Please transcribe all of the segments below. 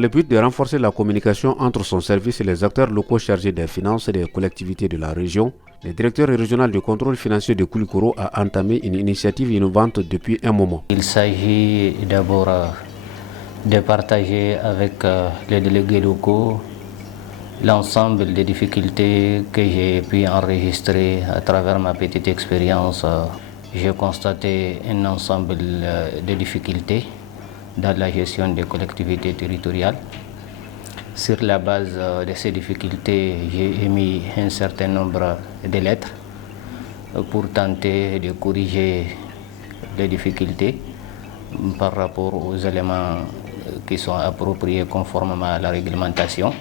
le but de renforcer la communication entre son service et les acteurs locaux chargés des finances et des collectivités de la région, le directeur régional du contrôle financier de Koulikoro a entamé une initiative innovante depuis un moment. Il s'agit d'abord de partager avec les délégués locaux l'ensemble des difficultés que j'ai pu enregistrer à travers ma petite expérience. J'ai constaté un ensemble de difficultés dans la gestion des collectivités territoriales. Sur la base de ces difficultés, j'ai émis un certain nombre de lettres pour tenter de corriger les difficultés par rapport aux éléments qui sont appropriés conformément à la réglementation.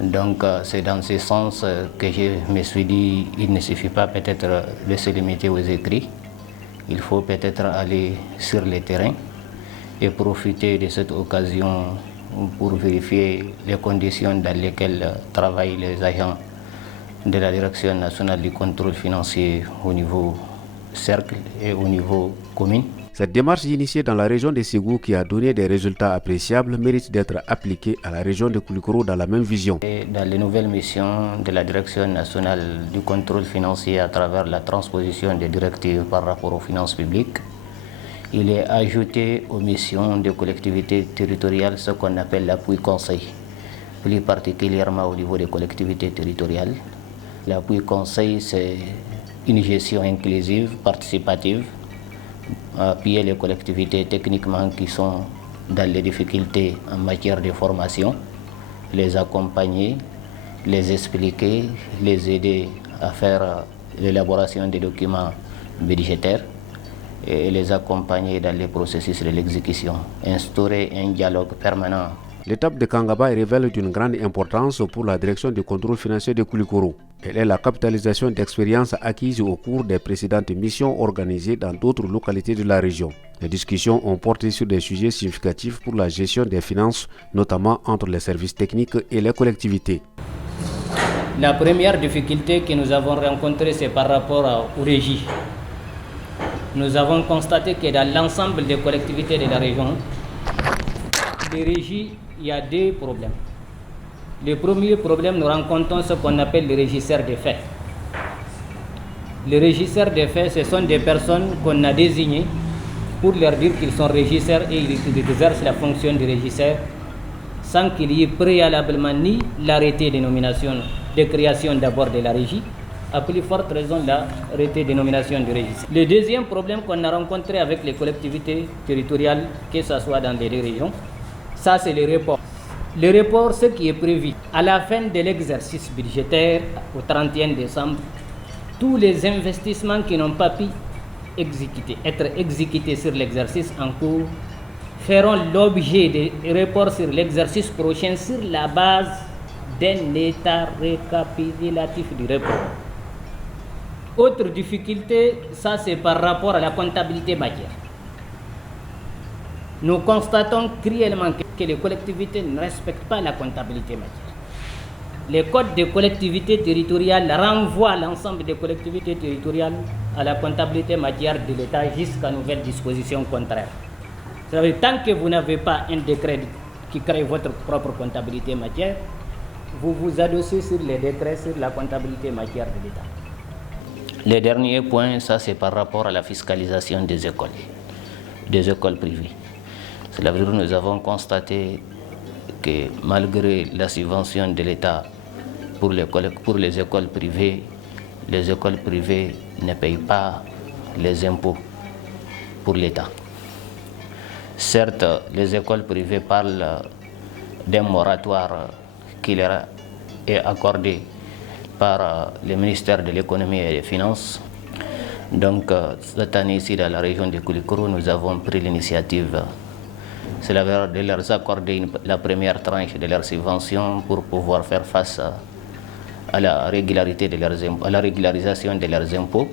Donc c'est dans ce sens que je me suis dit qu'il ne suffit pas peut-être de se limiter aux écrits. Il faut peut-être aller sur le terrain et profiter de cette occasion pour vérifier les conditions dans lesquelles travaillent les agents de la Direction nationale du contrôle financier au niveau cercle et au niveau commune. Cette démarche initiée dans la région de Ségou qui a donné des résultats appréciables mérite d'être appliquée à la région de Koulikoro dans la même vision. Et dans les nouvelles missions de la Direction nationale du contrôle financier à travers la transposition des directives par rapport aux finances publiques, il est ajouté aux missions des collectivités territoriales ce qu'on appelle l'appui conseil, plus particulièrement au niveau des collectivités territoriales. L'appui conseil, c'est une gestion inclusive, participative, appuyer les collectivités techniquement qui sont dans les difficultés en matière de formation, les accompagner, les expliquer, les aider à faire l'élaboration des documents budgétaires et les accompagner dans les processus de l'exécution, instaurer un dialogue permanent. L'étape de Kangaba révèle d'une grande importance pour la direction du contrôle financier de Koulikoro. Elle est la capitalisation d'expériences acquises au cours des précédentes missions organisées dans d'autres localités de la région. Les discussions ont porté sur des sujets significatifs pour la gestion des finances, notamment entre les services techniques et les collectivités. La première difficulté que nous avons rencontrée, c'est par rapport aux régies. Nous avons constaté que dans l'ensemble des collectivités de la région, les régies, il y a deux problèmes. Le premier problème, nous rencontrons ce qu'on appelle les régisseurs des faits. Les régisseurs des faits, ce sont des personnes qu'on a désignées pour leur dire qu'ils sont régisseurs et ils exercent la fonction de régisseur sans qu'il y ait préalablement ni l'arrêté de nomination, de création d'abord de la régie, à plus forte raison l'arrêté de nomination du régisseur. Le deuxième problème qu'on a rencontré avec les collectivités territoriales, que ce soit dans les deux régions, ça c'est le report. Le report, ce qui est prévu à la fin de l'exercice budgétaire, au 31 décembre, tous les investissements qui n'ont pas pu être exécutés sur l'exercice en cours feront l'objet de reports sur l'exercice prochain sur la base d'un état récapitulatif du report. Autre difficulté, ça c'est par rapport à la comptabilité matière. Nous constatons cruellement que les collectivités ne respectent pas la comptabilité matière. Les codes des collectivités territoriales renvoient l'ensemble des collectivités territoriales à la comptabilité matière de l'État jusqu'à nouvelle disposition contraire. C'est-à-dire, tant que vous n'avez pas un décret qui crée votre propre comptabilité matière, vous vous adossez sur les décrets sur la comptabilité matière de l'État. Le dernier point, ça c'est par rapport à la fiscalisation des écoles privées. Cela veut dire que nous avons constaté que malgré la subvention de l'État pour les écoles privées ne payent pas les impôts pour l'État. Certes, les écoles privées parlent d'un moratoire qui leur est accordé par le ministère de l'économie et des finances. Donc cette année ici dans la région de Koulikoro, nous avons pris l'initiative de leur accorder la première tranche de leur subvention pour pouvoir faire face à la régularité de leurs impôts, à la régularisation de leurs impôts.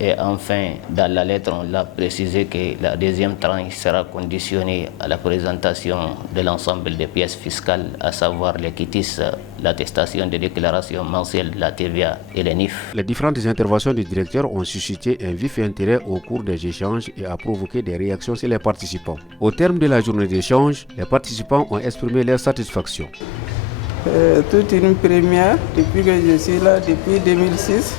Et enfin, dans la lettre, on l'a précisé que la deuxième tranche sera conditionnée à la présentation de l'ensemble des pièces fiscales, à savoir les quitus l'attestation de déclaration mensuelle de la TVA et les NIF. Les différentes interventions du directeur ont suscité un vif intérêt au cours des échanges et a provoqué des réactions chez les participants. Au terme de la journée d'échange, les participants ont exprimé leur satisfaction. Toute une première depuis que je suis là, depuis 2006.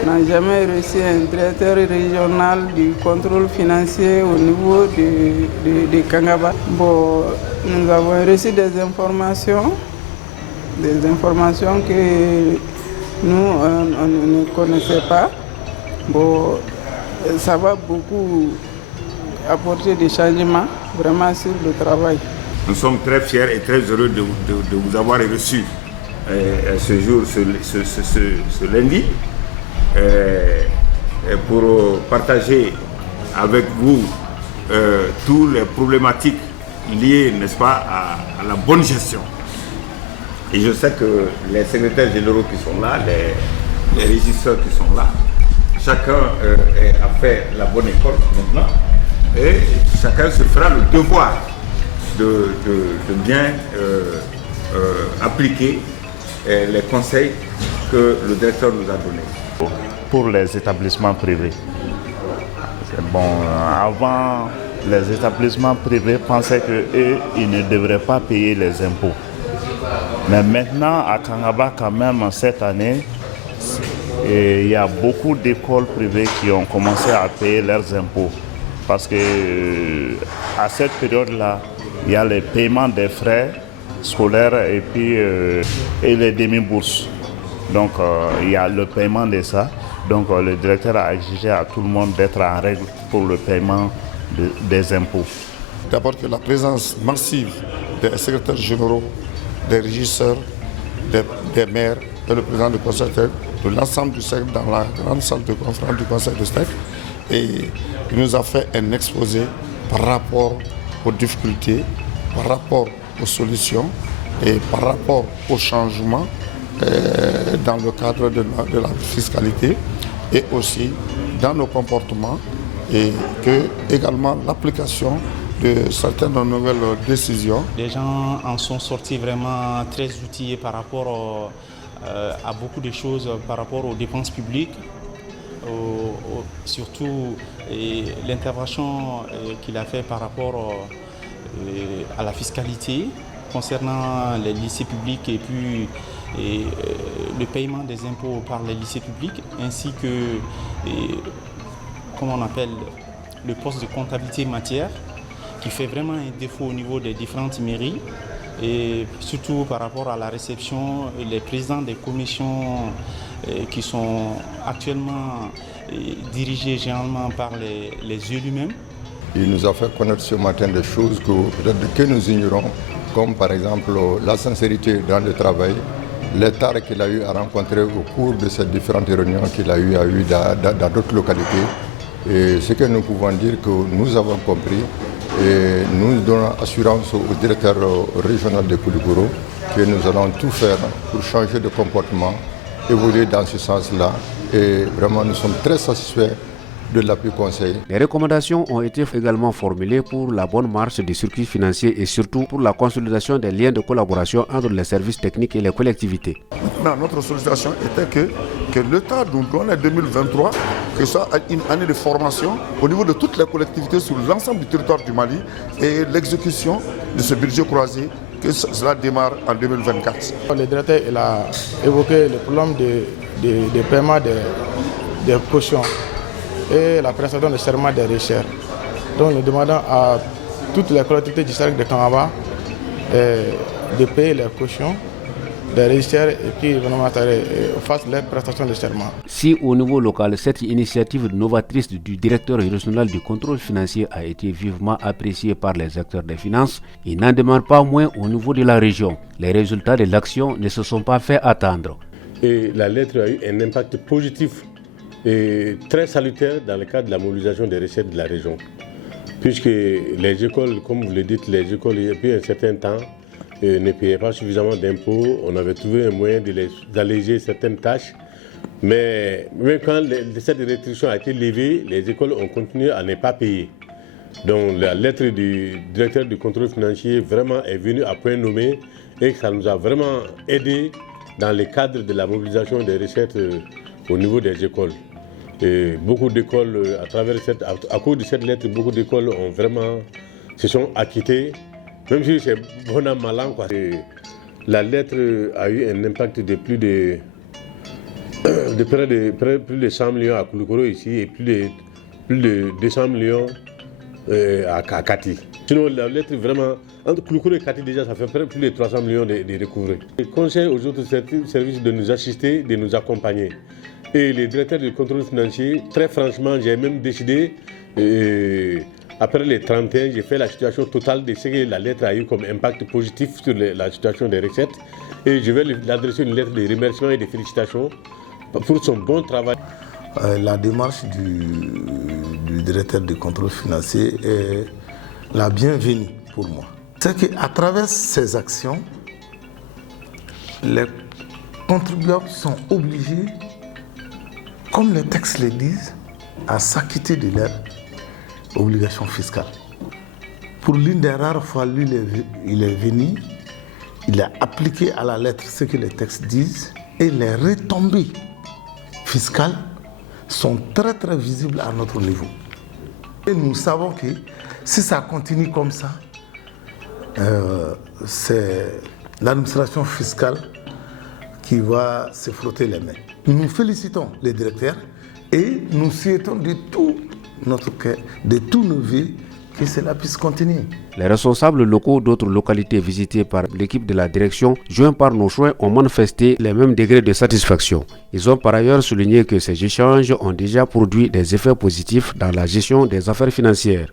On n'a jamais reçu un directeur régional du contrôle financier au niveau de Kangaba. Bon, nous avons reçu des informations que nous, on ne connaissait pas. Bon, ça va beaucoup apporter des changements vraiment sur le travail. Nous sommes très fiers et très heureux de vous avoir reçu ce jour, ce lundi, pour partager avec vous toutes les problématiques liées, n'est-ce pas, à la bonne gestion. Et je sais que les secrétaires généraux qui sont là, les régisseurs qui sont là, chacun a fait la bonne école maintenant et chacun se fera le devoir de bien appliquer les conseils que le directeur nous a donnés. Pour les établissements privés, avant, les établissements privés pensaient qu'ils ne devraient pas payer les impôts. Mais maintenant, à Kangaba, quand même, cette année, il y a beaucoup d'écoles privées qui ont commencé à payer leurs impôts. Parce que à cette période-là, il y a le paiement des frais scolaires et puis et les demi-bourses. Donc il y a le paiement de ça. Donc le directeur a exigé à tout le monde d'être en règle pour le paiement des impôts. D'abord que la présence massive des secrétaires généraux, des régisseurs, des maires et le président du conseil de l'ensemble du secteur dans la grande salle de conférence du conseil de STEC. Et il nous a fait un exposé par rapport aux difficultés, par rapport aux solutions et par rapport aux changements dans le cadre de la fiscalité et aussi dans nos comportements et que également l'application de certaines nouvelles décisions. Les gens en sont sortis vraiment très outillés par rapport à beaucoup de choses, par rapport aux dépenses publiques, surtout l'intervention qu'il a fait par rapport à la fiscalité concernant les lycées publics et puis le paiement des impôts par les lycées publics ainsi que comment on appelle le poste de comptabilité matière qui fait vraiment un défaut au niveau des différentes mairies et surtout par rapport à la réception, les présidents des commissions qui sont actuellement dirigés généralement par les élus mêmes. Il nous a fait connaître ce matin des choses que nous ignorons, comme par exemple la sincérité dans le travail, l'état qu'il a eu à rencontrer au cours de ces différentes réunions qu'il a eu dans d'autres localités. Et ce que nous pouvons dire que nous avons compris et nous donnons assurance au directeur régional de Koulikoro que nous allons tout faire pour changer de comportement, évoluer dans ce sens-là. Et vraiment nous sommes très satisfaits de l'appui conseil. Les recommandations ont été également formulées pour la bonne marche du circuit financier et surtout pour la consolidation des liens de collaboration entre les services techniques et les collectivités. Maintenant, notre sollicitation était que l'État nous donne en 2023 que ça a une année de formation au niveau de toutes les collectivités sur l'ensemble du territoire du Mali et l'exécution de ce budget croisé, que cela démarre en 2024. Le directeur il a évoqué le problème de paiement des cautions et la prestation de serment des richeurs. Donc nous demandons à toutes les collectivités du cercle de Kangaba de payer les cautions des richeurs et puis fassent leur prestation de serment. Si au niveau local, cette initiative novatrice du directeur régional du contrôle financier a été vivement appréciée par les acteurs des finances, il n'en demeure pas moins au niveau de la région. Les résultats de l'action ne se sont pas fait attendre. Et la lettre a eu un impact positif et très salutaire dans le cadre de la mobilisation des recettes de la région. Puisque les écoles, comme vous le dites, les écoles, depuis un certain temps, ne payaient pas suffisamment d'impôts. On avait trouvé un moyen d'alléger certaines tâches. Mais même quand cette restriction a été levée, les écoles ont continué à ne pas payer. Donc la lettre du directeur du contrôle financier vraiment est venue à point nommé et ça nous a vraiment aidé dans le cadre de la mobilisation des recettes au niveau des écoles. Et beaucoup d'écoles, à cause de cette lettre, beaucoup d'écoles ont vraiment se sont acquittées, même si c'est bon an mal an, quoi. La lettre a eu un impact de plus de plus de 100 millions à Koulikoro ici et plus de 200 millions à Kati. Sinon, la lettre vraiment, entre Koulikoro et Kati déjà, ça fait plus de 300 millions de recouvrés. Je conseille aux autres services de nous assister, de nous accompagner. Et les directeurs du contrôle financier, très franchement, j'ai même décidé, après les 31, j'ai fait la situation totale de ce que la lettre a eu comme impact positif sur la situation des recettes. Et je vais lui adresser une lettre de remerciement et de félicitations pour son bon travail. La démarche du directeur du contrôle financier est la bienvenue pour moi. C'est qu'à travers ces actions, les contribuables sont obligés, comme les textes le disent, à s'acquitter de leurs obligations fiscales. Pour l'une des rares fois, lui, il est venu, il a appliqué à la lettre ce que les textes disent et les retombées fiscales sont très très visibles à notre niveau. Et nous savons que si ça continue comme ça, c'est l'administration fiscale qui va se frotter les mains. Nous félicitons les directeurs et nous souhaitons de tout notre cœur, de tous nos vies, que cela puisse continuer. Les responsables locaux d'autres localités visitées par l'équipe de la direction, joints par nos soins, ont manifesté les mêmes degrés de satisfaction. Ils ont par ailleurs souligné que ces échanges ont déjà produit des effets positifs dans la gestion des affaires financières.